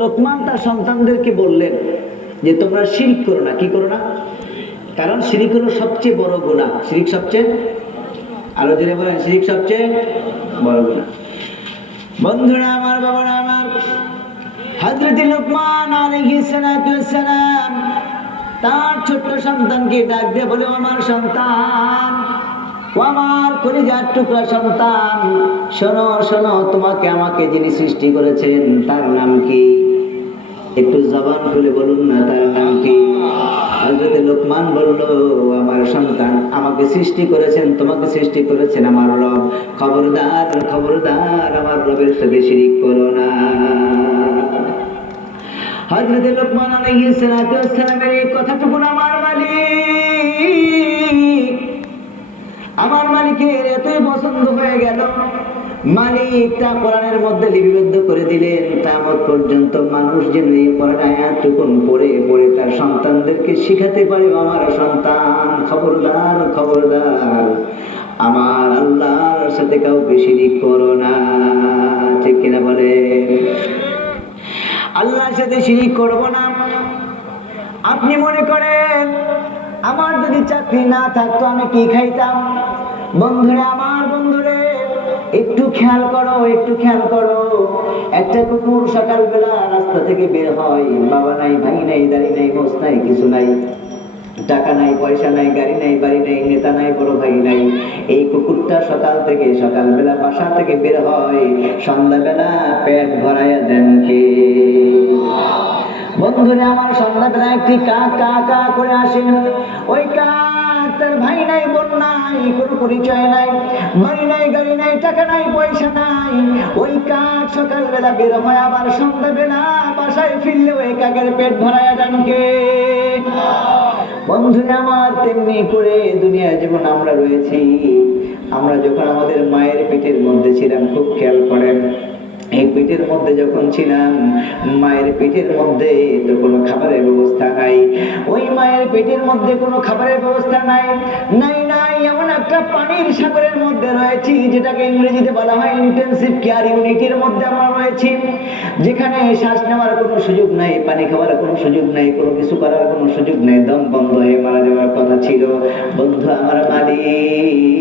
লোকমান তার সন্তানদেরকে বললেন যে তোমরা শিরক করো না। কি করো না? কারণ শিরক হলো সবচেয়ে বড় গুনাহ। শিরক সবচেয়ে, আরো জোরে বলেন, শিরক সবচেয়ে বড় গুনাহ। বন্ধুরা আমার, বাবারা আমার, হযরত লোকমান আলাইহিস সালাতু ওয়াস সালাম তার ছোট্ট সন্তানকে ডাক দিয়ে বলে, আমার সন্তান, ও আমার কলিজার টুকরা সন্তান, শোনো শোনো, তোমাকে আমাকে যিনি সৃষ্টি করেছেন তার নাম কি? একটু জবান খুলে বলুন না, তার নাম কি? হযরত লোকমান বলল, আমার সন্তান, আমাকে সৃষ্টি করেছেন, তোমাকে সৃষ্টি করেছেন আমার রব। খবরদার খবরদার, আমার রবের সাথে শিরক করো না। হযরত লোকমান আলাইহিস সালাতু ওয়াস সালামের এই কথাটুকু আমার মালিকের এতই পছন্দ হয়ে গেল, মালিক তা কোরআনের মধ্যে লিপিবদ্ধ করে দিলেন। কিয়ামত পর্যন্ত মানুষ যেন এই কোরআন আয়াতটুকু পড়ে পড়ে তার সন্তানদেরকে শিখাতে পারে, আমার সন্তান, খবরদার খবরদার, আমার আল্লাহর সাথে কাউকে শিরক করো না। ঠিক কিনা বলে? আল্লাহর সাথে শিরক করব না। আপনি মনে করেন আমার যদি চাকরি না থাকতো আমি কি খাইতাম? বন্ধুরা আমার, বন্ধুরে, একটু খেয়াল করো, একটু খেয়াল করো। একটা কুকুর সকালবেলা রাস্তা থেকে বের হয়, বাবা নাই, ভাই নাই, দাড়ি নাই, মোছ নাই, কিছু নাই, টাকা নাই, পয়সা নাই, গাড়ি নাই, বাড়ি নাই, নেতা নাই, বড় ভাই নাই। এই কুকুরটা সকালবেলা বাসা থেকে বের হয়, সন্ধ্যাবেলা পেট ভরাইয়া দেন কে? বন্ধুরা আমার, সন্ধ্যাবেলা একটি কাক কা কা করে আসেন। ওই কাক, তার ভাই নাই, বোন নাই, কোনো পরিচয় নাই, বাড়ি নাই, গাড়ি নাই, টাকা নাই, পয়সা নাই। ওই কাক সকালবেলা বের হয়, আবার সন্ধ্যাবেলা বাসায় ফিরলে ওই কাকের পেট ভরাইয়া দেন কে? বন্ধুরা আমার, তেমনি করে দুনিয়ায় যেমন আমরা রয়েছি, আমরা যখন আমাদের মায়ের পেটের মধ্যে ছিলাম, খুব খেয়াল করেন, এই পেটের মধ্যে যখন ছিলাম, মায়ের পেটের মধ্যে তো কোনো খাবারের ব্যবস্থা নাই। ওই মায়ের পেটের মধ্যে কোনো খাবারের ব্যবস্থা নাই, নাই নাই, এমন একটা পানির সাগরের মধ্যে রয়েছি, যেটাকে ইংরেজিতে বলা হয় ইন্টেনসিভ কেয়ার ইউনিটের মধ্যে আমরা রয়েছি, যেখানে শ্বাস নেওয়ার কোনো সুযোগ নাই, পানি খাওয়ার কোনো সুযোগ নাই, কোনো কিছু করার কোনো সুযোগ নাই, দম বন্ধ হয়ে মারা যাওয়ার কথা ছিল। বন্ধু আমার, মালিক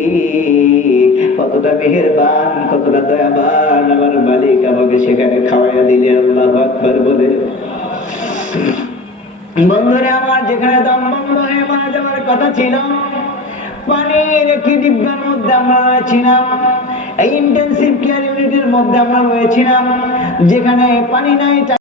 কতটা মেহেরবান, কতটা দয়াবান, আমার মালিক আমাকে সেখানে খাওয়াইয়া দিলে। আল্লাহু আকবার বলে। বন্ধুরা আমার, যেখানে দম বন্ধ হয়ে মারা যাওয়ার কথা ছিল, পানির একটি ডিব্বার মধ্যে আমরা রয়েছিলাম, এই ইন্টেনসিভ কেয়ার ইউনিটের মধ্যে আমরা রয়েছিলাম, যেখানে পানি নাই।